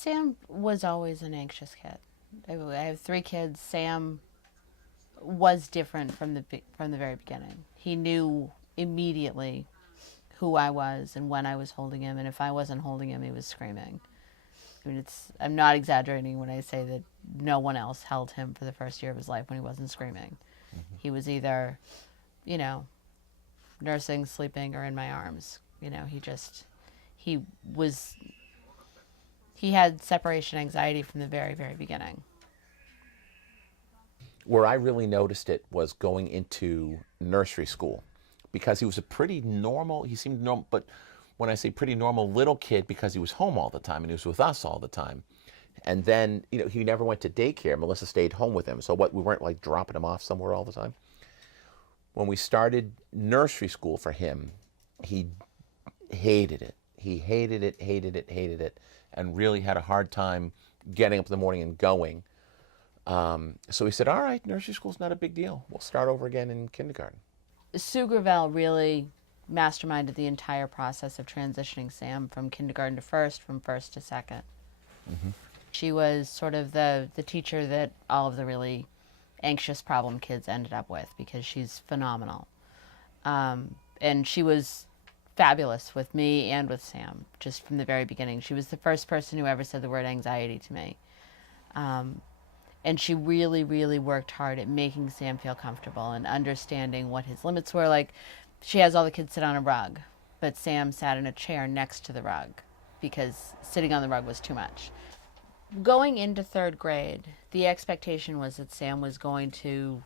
Sam was always an anxious kid. I have three kids. Sam was different from the very beginning. He knew immediately who I was and when I was holding him, and if I wasn't holding him, he was screaming. I mean, I'm not exaggerating when I say that no one else held him for the first year of his life when he wasn't screaming. He was either, you know, nursing, sleeping, or in my arms. He was, he had separation anxiety from the very, very beginning. Where I really noticed it was going into nursery school because he was a pretty normal, he seemed normal, but when I say pretty normal little kid, because he was home all the time and he was with us all the time. And then, he never went to daycare. Melissa stayed home with him. So we weren't like dropping him off somewhere all the time. When we started nursery school for him, he hated it. He hated it, hated it, hated it, and really had a hard time getting up in the morning and going. So we said, all right, nursery school's not a big deal. We'll start over again in kindergarten. Sue Gravel really masterminded the entire process of transitioning Sam from kindergarten to first, from first to second. Mm-hmm. She was sort of the teacher that all of the really anxious problem kids ended up with because she's phenomenal. And she was fabulous with me and with Sam just from the very beginning. She was the first person who ever said the word anxiety to me. And she really, really worked hard at making Sam feel comfortable and understanding what his limits were. Like, she has all the kids sit on a rug, but Sam sat in a chair next to the rug because sitting on the rug was too much. Going into third grade, the expectation was that Sam was going to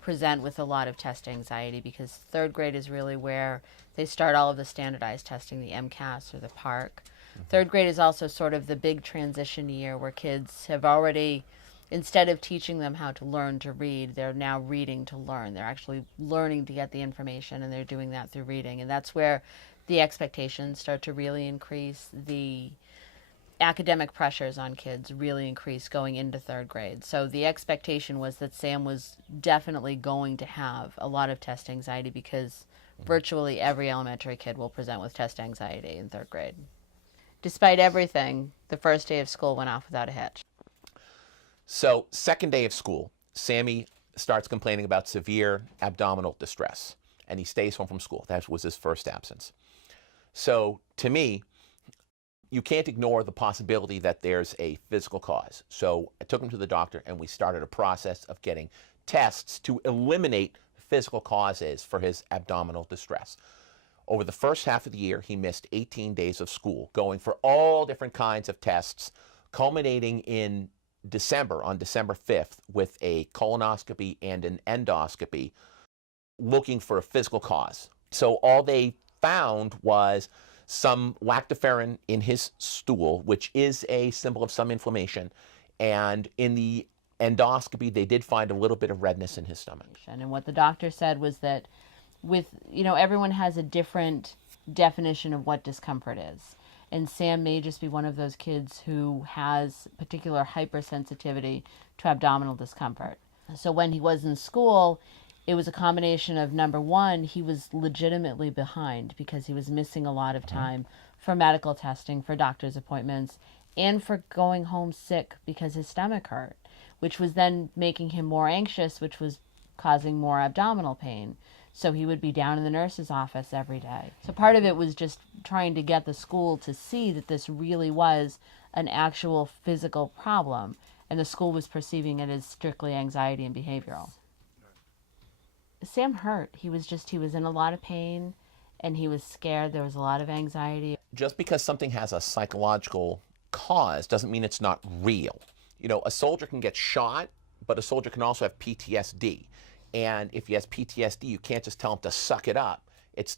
present with a lot of test anxiety because third grade is really where they start all of the standardized testing, the MCAS or the PARCC. Mm-hmm. Third grade is also sort of the big transition year where kids have already, instead of teaching them how to learn to read, they're now reading to learn. They're actually learning to get the information, and they're doing that through reading. And that's where the expectations start to really increase. The academic pressures on kids really increase going into third grade. So the expectation was that Sam was definitely going to have a lot of test anxiety because virtually every elementary kid will present with test anxiety in third grade. Despite everything, the first day of school went off without a hitch. So, second day of school, Sammy starts complaining about severe abdominal distress, and he stays home from school. That was his first absence. So, to me, you can't ignore the possibility that there's a physical cause. So, I took him to the doctor, and we started a process of getting tests to eliminate physical causes for his abdominal distress. Over the first half of the year, he missed 18 days of school, going for all different kinds of tests, culminating in December, on December 5th, with a colonoscopy and an endoscopy looking for a physical cause. So all they found was some lactoferrin in his stool, which is a symbol of some inflammation. And in the endoscopy, they did find a little bit of redness in his stomach. And what the doctor said was that everyone has a different definition of what discomfort is. And Sam may just be one of those kids who has particular hypersensitivity to abdominal discomfort. So when he was in school, it was a combination of, number one, he was legitimately behind because he was missing a lot of time for medical testing, for doctor's appointments, and for going home sick because his stomach hurt, which was then making him more anxious, which was causing more abdominal pain. So he would be down in the nurse's office every day. So part of it was just trying to get the school to see that this really was an actual physical problem, and the school was perceiving it as strictly anxiety and behavioral. Sam hurt. He was in a lot of pain, and he was scared. There was a lot of anxiety. Just because something has a psychological cause doesn't mean it's not real. A soldier can get shot, but a soldier can also have PTSD. And if he has PTSD, you can't just tell him to suck it up.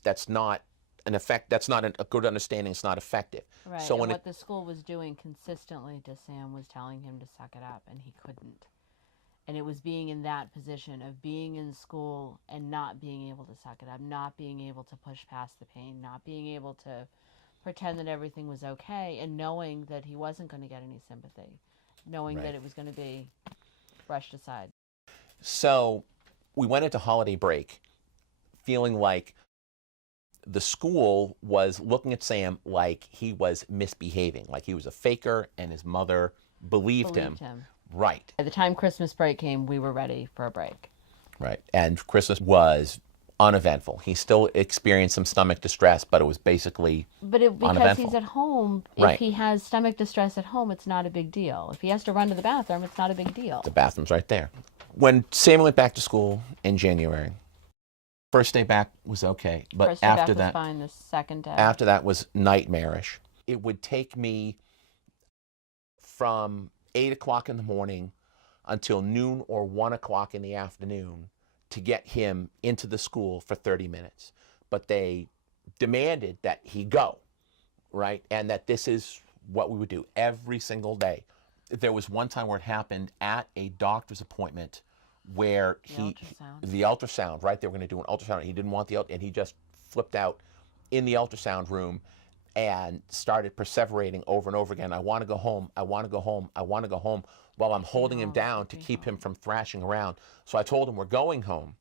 That's not an effect. That's not a good understanding. It's not effective. Right. So and what the school was doing consistently to Sam was telling him to suck it up, and he couldn't. And it was being in that position of being in school and not being able to suck it up, not being able to push past the pain, not being able to pretend that everything was okay, and knowing that he wasn't going to get any sympathy, knowing that it was going to be brushed aside. So we went into holiday break feeling like the school was looking at Sam like he was misbehaving, like he was a faker, and his mother believed him. Right. By the time Christmas break came, we were ready for a break. Right. And Christmas was uneventful. He still experienced some stomach distress, but it was basically because uneventful. he's at home, Right. if he has stomach distress at home, it's not a big deal. If he has to run to the bathroom, it's not a big deal. The bathroom's right there. When Sam went back to school in January, first day back was okay, but First day after back was that, fine. The second day, after that was nightmarish. It would take me from 8 o'clock in the morning until noon or 1 o'clock in the afternoon to get him into the school for 30 minutes. But they demanded that he go, right? And that this is what we would do every single day. There was one time where it happened at a doctor's appointment where the ultrasound, right? They were going to do an ultrasound, and he didn't want and he just flipped out in the ultrasound room and started perseverating over and over again. I want to go home. I want to go home. I want to go home, while I'm holding him down to keep him from thrashing around. So I told him, we're going home.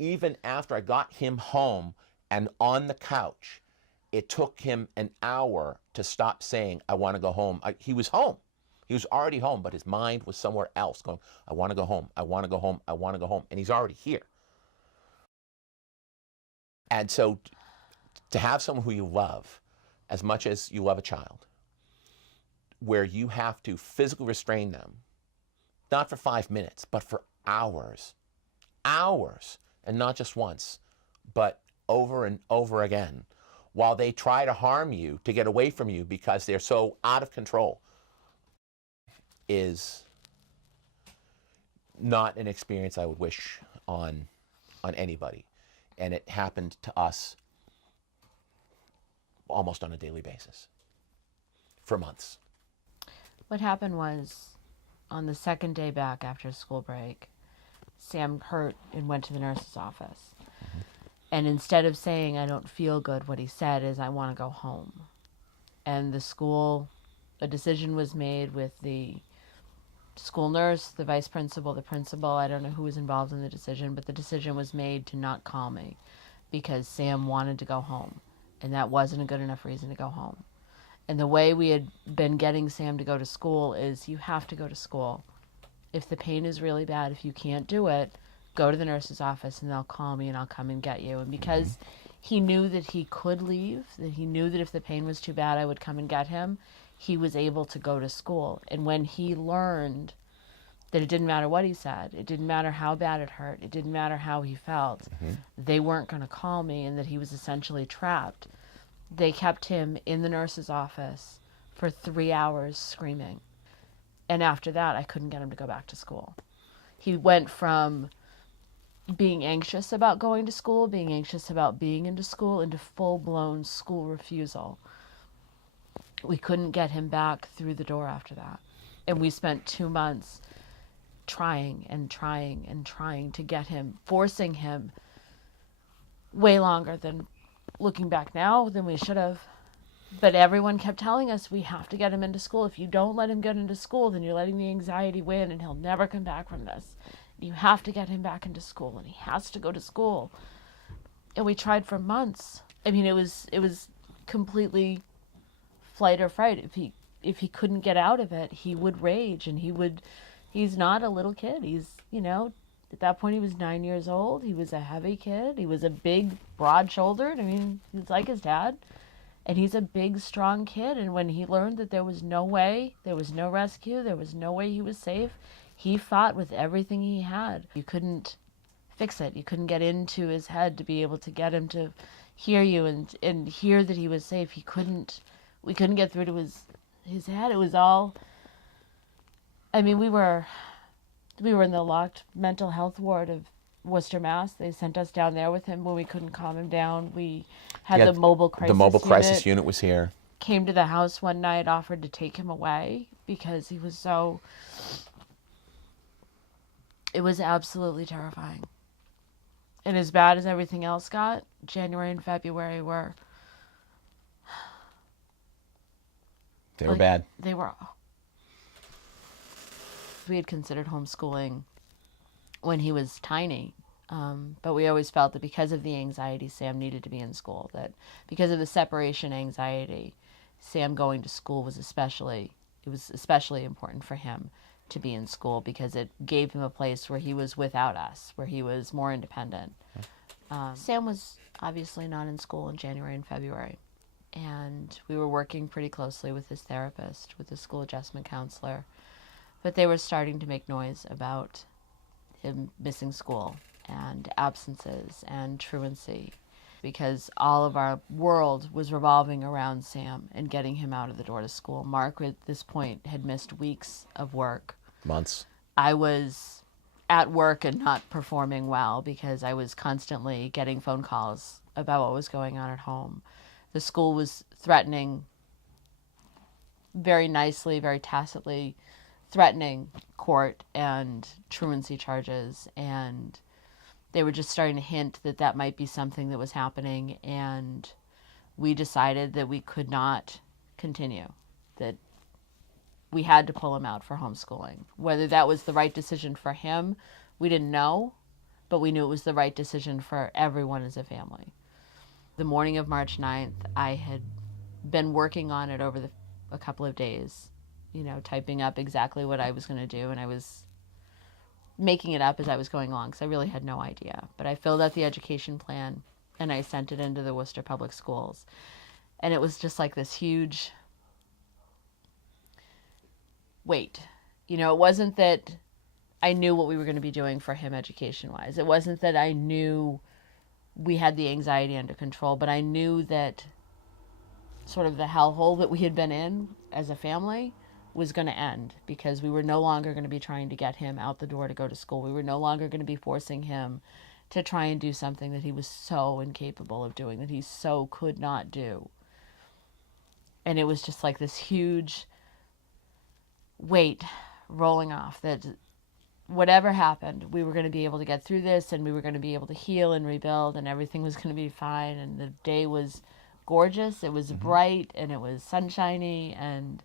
Even after I got him home and on the couch, it took him an hour to stop saying, I want to go home. He was home. He was already home, but his mind was somewhere else going, I want to go home. I want to go home. I want to go home. And he's already here. And so to have someone who you love as much as you love a child, where you have to physically restrain them, not for 5 minutes, but for hours, and not just once, but over and over again, while they try to harm you to get away from you because they're so out of control, is not an experience I would wish on anybody. And it happened to us almost on a daily basis for months. What happened was, on the second day back after school break, Sam hurt and went to the nurse's office. Mm-hmm. And instead of saying, I don't feel good, what he said is, I want to go home. And the school, a decision was made with the school nurse, the vice principal, the principal. I don't know who was involved in the decision, but the decision was made to not call me because Sam wanted to go home. And that wasn't a good enough reason to go home. And the way we had been getting Sam to go to school is, you have to go to school. If the pain is really bad, if you can't do it, go to the nurse's office and they'll call me and I'll come and get you. And because he knew that he could leave, that he knew that if the pain was too bad, I would come and get him, he was able to go to school. And when he learned that it didn't matter what he said, it didn't matter how bad it hurt, it didn't matter how he felt, they weren't going to call me, and that he was essentially trapped, they kept him in the nurse's office for 3 hours screaming. And after that, I couldn't get him to go back to school. He went from being anxious about going to school, being anxious about being into school, into full-blown school refusal. We couldn't get him back through the door after that. And we spent 2 months trying and trying and trying to get him, forcing him way longer than, looking back now, than we should have. But everyone kept telling us, we have to get him into school. If you don't let him get into school, then you're letting the anxiety win and he'll never come back from this. You have to get him back into school, and he has to go to school. And we tried for months. I mean, it was completely flight or fright. If he couldn't get out of it, he would rage, and he's not a little kid. He's, at that point he was 9 years old. He was a heavy kid. He was a big, broad-shouldered. I mean, he's like his dad. And he's a big, strong kid. And when he learned that there was no way, there was no rescue, there was no way he was safe, he fought with everything he had. You couldn't fix it. You couldn't get into his head to be able to get him to hear you and hear that he was safe. We couldn't get through to his head. It was all, I mean, we were in the locked mental health ward of Worcester, Mass. They sent us down there with him when we couldn't calm him down. We had the mobile crisis unit was here. Came to the house one night, offered to take him away because he was so, it was absolutely terrifying. And as bad as everything else got, January and February were, they were bad. They were. We had considered homeschooling when he was tiny. But we always felt that because of the anxiety, Sam needed to be in school. That because of the separation anxiety, Sam going to school was especially important for him to be in school because it gave him a place where he was without us, where he was more independent. Sam was obviously not in school in January and February, and we were working pretty closely with his therapist, with his school adjustment counselor, but they were starting to make noise about him missing school and absences and truancy because all of our world was revolving around Sam and getting him out of the door to school. Mark, at this point, had missed weeks of work. Months. I was at work and not performing well because I was constantly getting phone calls about what was going on at home. The school was threatening, very nicely, very tacitly, threatening court and truancy charges, and they were just starting to hint that that might be something that was happening, and we decided that we could not continue, that we had to pull him out for homeschooling. Whether that was the right decision for him, we didn't know, but we knew it was the right decision for everyone as a family. The morning of March 9th, I had been working on it over a couple of days, typing up exactly what I was going to do, and I was making it up as I was going along because I really had no idea. But I filled out the education plan and I sent it into the Worcester Public Schools. And it was just like this huge weight. It wasn't that I knew what we were going to be doing for him education-wise. It wasn't that I knew we had the anxiety under control, but I knew that sort of the hellhole that we had been in as a family was going to end because we were no longer going to be trying to get him out the door to go to school. We were no longer going to be forcing him to try and do something that he was so incapable of doing, that he so could not do. And it was just like this huge weight rolling off that whatever happened, we were going to be able to get through this, and we were going to be able to heal and rebuild, and everything was going to be fine. And the day was gorgeous. It was bright, and it was sunshiny, and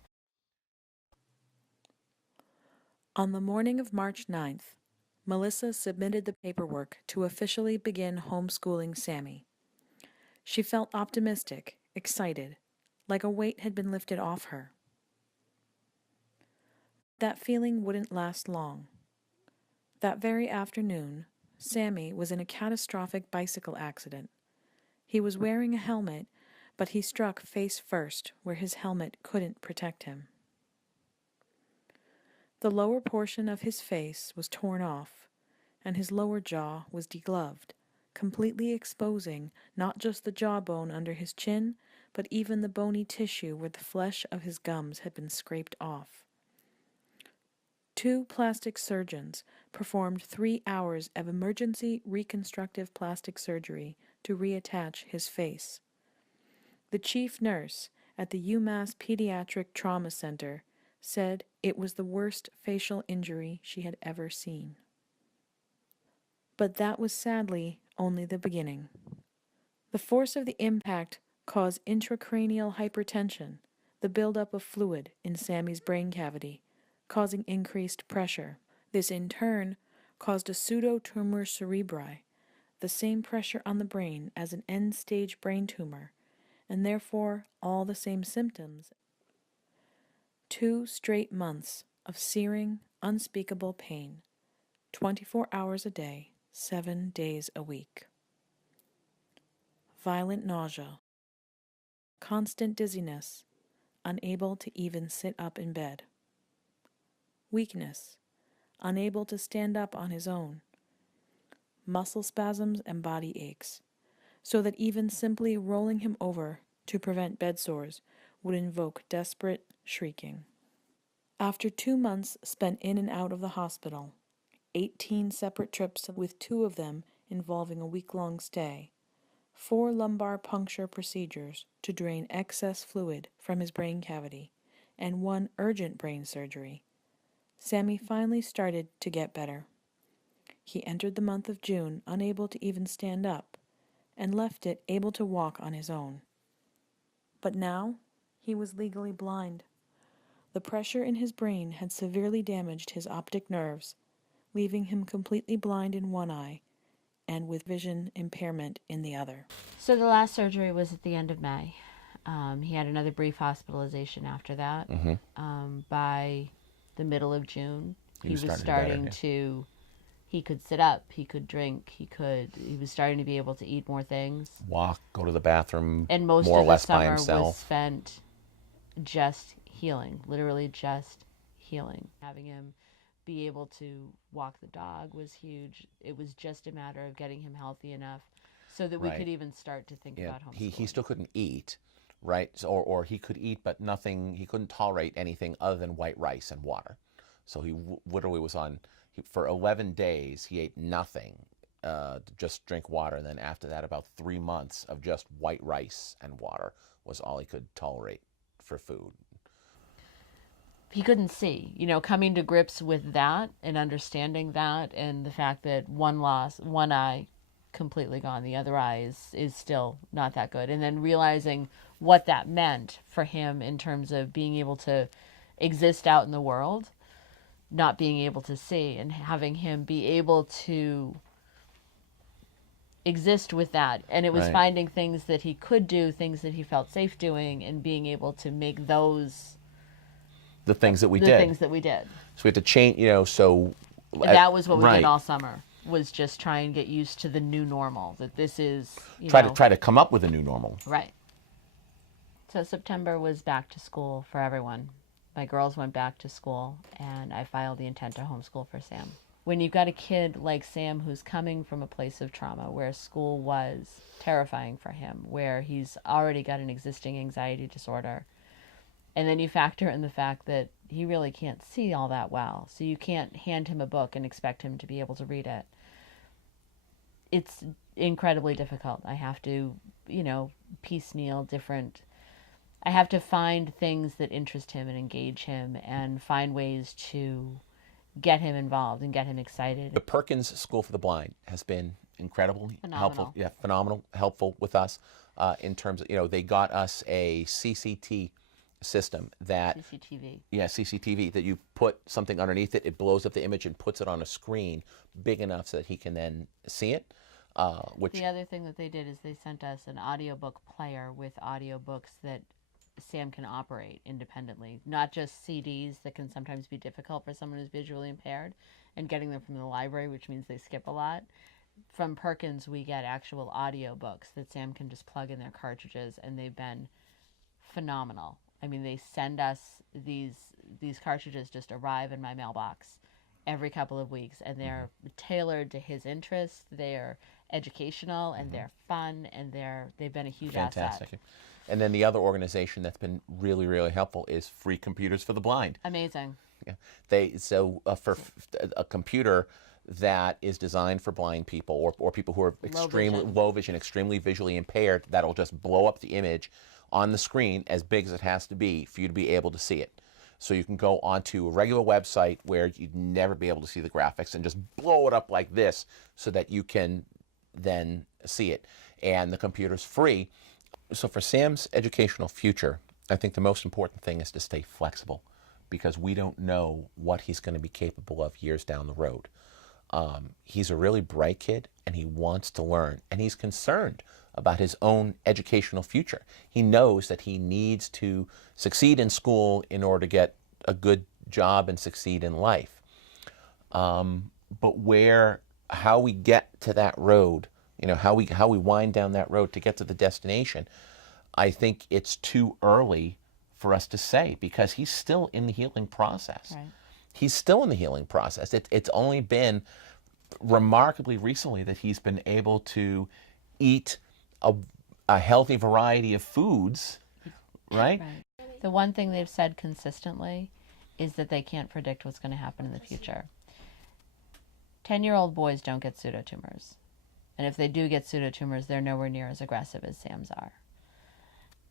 on the morning of March 9th, Melissa submitted the paperwork to officially begin homeschooling Sammy. She felt optimistic, excited, like a weight had been lifted off her. That feeling wouldn't last long. That very afternoon, Sammy was in a catastrophic bicycle accident. He was wearing a helmet, but he struck face first where his helmet couldn't protect him. The lower portion of his face was torn off, and his lower jaw was degloved, completely exposing not just the jawbone under his chin, but even the bony tissue where the flesh of his gums had been scraped off. 2 plastic surgeons performed 3 hours of emergency reconstructive plastic surgery to reattach his face. The chief nurse at the UMass Pediatric Trauma Center said it was the worst facial injury she had ever seen. But that was sadly only the beginning. The force of the impact caused intracranial hypertension, the buildup of fluid in Sammy's brain cavity, causing increased pressure. This in turn caused a pseudotumor cerebri, the same pressure on the brain as an end-stage brain tumor, and therefore all the same symptoms. 2 straight months of searing, unspeakable pain, 24 hours a day, 7 days a week. Violent nausea, constant dizziness, unable to even sit up in bed. Weakness, unable to stand up on his own. Muscle spasms and body aches, so that even simply rolling him over to prevent bed sores would invoke desperate shrieking. After 2 months spent in and out of the hospital, 18 separate trips with 2 of them involving a week-long stay, 4 lumbar puncture procedures to drain excess fluid from his brain cavity, and 1 urgent brain surgery, Sammy finally started to get better. He entered the month of June unable to even stand up, and left it able to walk on his own. But now he was legally blind. The pressure in his brain had severely damaged his optic nerves, leaving him completely blind in one eye and with vision impairment in the other. So the last surgery was at the end of May. He had another brief hospitalization after that. By the middle of June, he was starting to, he could sit up, he could drink, he was starting to be able to eat more things. Walk, go to the bathroom, and most more or of the less by summer himself. was spent just healing, literally just healing. Having him be able to walk the dog was huge. It was just a matter of getting him healthy enough so that we Right. could even start to think about homeschooling. He still couldn't eat, right? So, or he could eat, but nothing. He couldn't tolerate anything other than white rice and water. So he literally was on. For 11 days, he ate nothing, just drink water. And then after that, about 3 months of just white rice and water was all he could tolerate for food. He couldn't see, coming to grips with that and understanding that, and the fact that one eye completely gone, the other eye is still not that good. And then realizing what that meant for him in terms of being able to exist out in the world, not being able to see, and having him be able to exist with that. And it was Right. finding things that he could do, things that he felt safe doing, and being able to make those The things that we the did. things that we did. So we had to change, so. And that was what we right. did all summer, was just try and get used to the new normal, that this is, Try to come up with a new normal. Right. So September was back to school for everyone. My girls went back to school, and I filed the intent to homeschool for Sam. When you've got a kid like Sam who's coming from a place of trauma where school was terrifying for him, where he's already got an existing anxiety disorder, and then you factor in the fact that he really can't see all that well, so you can't hand him a book and expect him to be able to read it. It's incredibly difficult. I have to, piecemeal different. I have to find things that interest him and engage him, and find ways to get him involved and get him excited. The Perkins School for the Blind has been incredibly helpful. Phenomenal. Yeah, phenomenal, helpful with us in terms of, they got us a CCT system that, CCTV. yeah, CCTV, that you put something underneath it, it blows up the image and puts it on a screen big enough so that he can then see it. Which The other thing that they did is they sent us an audiobook player with audiobooks that Sam can operate independently, not just CDs that can sometimes be difficult for someone who's visually impaired, and getting them from the library, which means they skip a lot. From Perkins, we get actual audiobooks that Sam can just plug in their cartridges, and they've been phenomenal. I mean, they send us these cartridges, just arrive in my mailbox every couple of weeks, and they're tailored to his interests. They're educational, and they're fun, and they've been a huge fantastic. asset. And then the other organization that's been really, really helpful is Free Computers for the Blind. Amazing. Yeah. For a computer that is designed for blind people, or people who are extremely low vision, extremely visually impaired, that'll just blow up the image on the screen as big as it has to be for you to be able to see it. So you can go onto a regular website where you'd never be able to see the graphics and just blow it up like this so that you can then see it. And the computer's free. So for Sam's educational future, I think the most important thing is to stay flexible, because we don't know what he's going to be capable of years down the road. He's a really bright kid, and he wants to learn, and he's concerned about his own educational future. He knows that he needs to succeed in school in order to get a good job and succeed in life. But how we get to that road, how we wind down that road to get to the destination, I think it's too early for us to say, because he's still in the healing process. Right. He's still in the healing process. It's only been remarkably recently that he's been able to eat a healthy variety of foods, right? Right. The one thing they've said consistently is that they can't predict what's going to happen in the future. 10-year-old boys don't get pseudotumors. And if they do get pseudotumors, they're nowhere near as aggressive as Sam's are.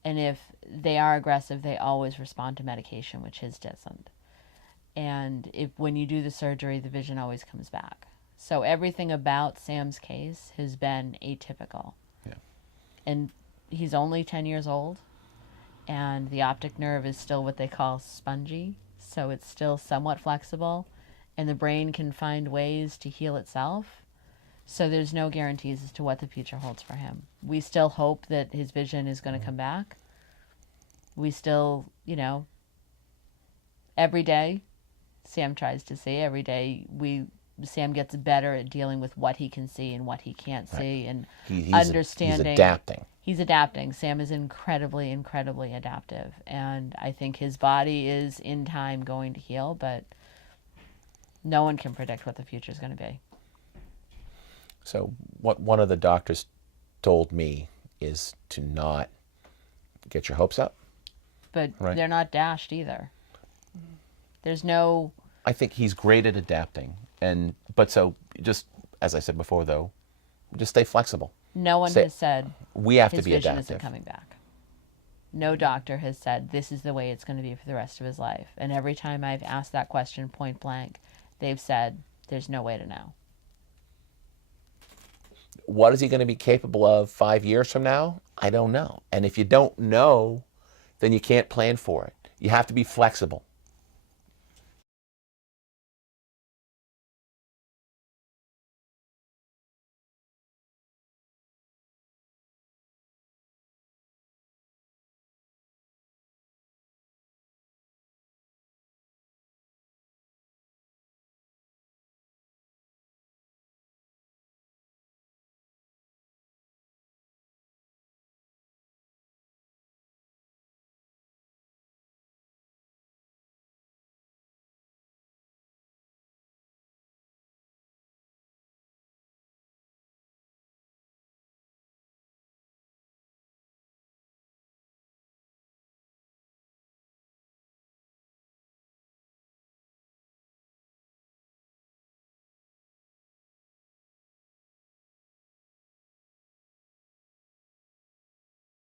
And if they are aggressive, they always respond to medication, which his doesn't. And when you do the surgery, the vision always comes back. So everything about Sam's case has been atypical. Yeah. And he's only 10 years old, and the optic nerve is still what they call spongy, so it's still somewhat flexible, and the brain can find ways to heal itself. So there's no guarantees as to what the future holds for him. We still hope that his vision is going to come back. We still, every day, Sam tries to see. Every day, Sam gets better at dealing with what he can see and what he can't see, and understanding. He's adapting. He's adapting. Sam is incredibly, incredibly adaptive, and I think his body is in time going to heal, but no one can predict what the future is going to be. So what one of the doctors told me is to not get your hopes up. But Right. they're not dashed either. There's no... I think he's great at adapting, but so just as I said before, though, just stay flexible. No one Say- has said We have his to be vision adaptive. isn't coming back. No doctor has said this is the way it's going to be for the rest of his life. And every time I've asked that question point blank, they've said there's no way to know. What is he going to be capable of 5 years from now? I don't know. And if you don't know, then you can't plan for it. You have to be flexible.